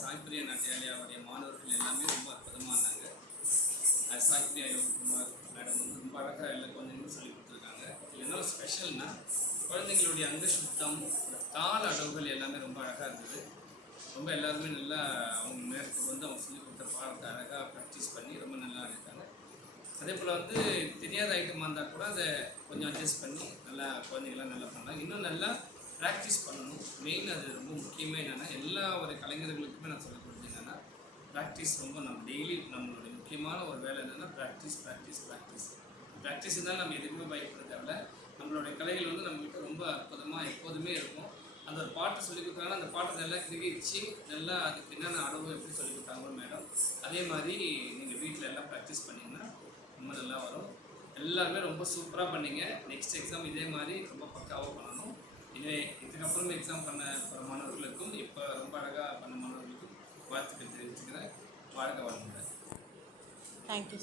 சாய்பிரியா நாட்டியாலயாவுடைய மாணவர்கள் எல்லாமே ரொம்ப அற்புதமாக இருந்தாங்க. சாய்பிரியா யோககுமார் மேடம் வந்து ரொம்ப அழகாக எல்லா குழந்தைங்களும் சொல்லி கொடுத்துருக்காங்க. இதில் என்ன ஒரு ஸ்பெஷல்னா குழந்தைங்களுடைய அங்க சுத்தம், தாள அளவுகள் எல்லாமே ரொம்ப அழகாக இருந்தது. ரொம்ப எல்லாருமே நல்லா அவங்க நேரத்துக்கு வந்து அவங்க சொல்லி கொடுத்த பாடத்தை அழகாக ப்ராக்டிஸ் பண்ணி ரொம்ப நல்லா இருக்காங்க. அதே போல் வந்து தெரியாத ஐட்டமாக இருந்தால் கூட அதை கொஞ்சம் அட்ஜஸ்ட் பண்ணி நல்லா குழந்தைங்களாம் நல்லா பண்ணலாம். இன்னும் நல்லா ப்ராக்டிஸ் பண்ணணும். மெயின் அது ரொம்ப முக்கியமாக என்னென்னா எல்லா ஒரு கலைஞர்களுக்குமே நான் சொல்லிக் கொடுத்தது என்னென்னா ப்ராக்டிஸ் ரொம்ப நம்ம டெய்லி நம்மளுடைய முக்கியமான ஒரு வேலை என்னென்னா ப்ராக்டிஸ் ப்ராக்டிஸ் ப்ராக்டிஸ் ப்ராக்டிஸ் இருந்தால் நம்ம எதுக்குமே பயப்பட தேவையில்ல. நம்மளுடைய கலைகள் வந்து நம்மகிட்ட ரொம்ப அற்புதமாக எப்போதுமே இருக்கும். அந்த ஒரு பாட்டு சொல்லிக் கொடுத்தாங்கன்னா அந்த பாட்டை நல்லா கிரகிச்சு நல்லா அதுக்கு என்னென்ன அளவு எப்படி சொல்லிக் கொடுத்தாங்களோ மேடம் அதே மாதிரி நீங்கள் வீட்டில் எல்லாம் ப்ராக்டிஸ் பண்ணிங்கன்னா ரொம்ப நல்லா வரும். எல்லாருமே ரொம்ப சூப்பராக பண்ணீங்க. நெக்ஸ்ட் எக்ஸாம் இதே மாதிரி ரொம்ப பக்காவாக பண்ணணும். இதுக்கப்புறம் எக்ஸாம் பண்ண போகிற மாணவர்களுக்கும் இப்போ ரொம்ப அழகாக பண்ண மாணவர்களுக்கும் வாழ்த்துக்கள் தெரிவிச்சுக்கிறேன். வாழ்க வளமுடன். தேங்க்யூ.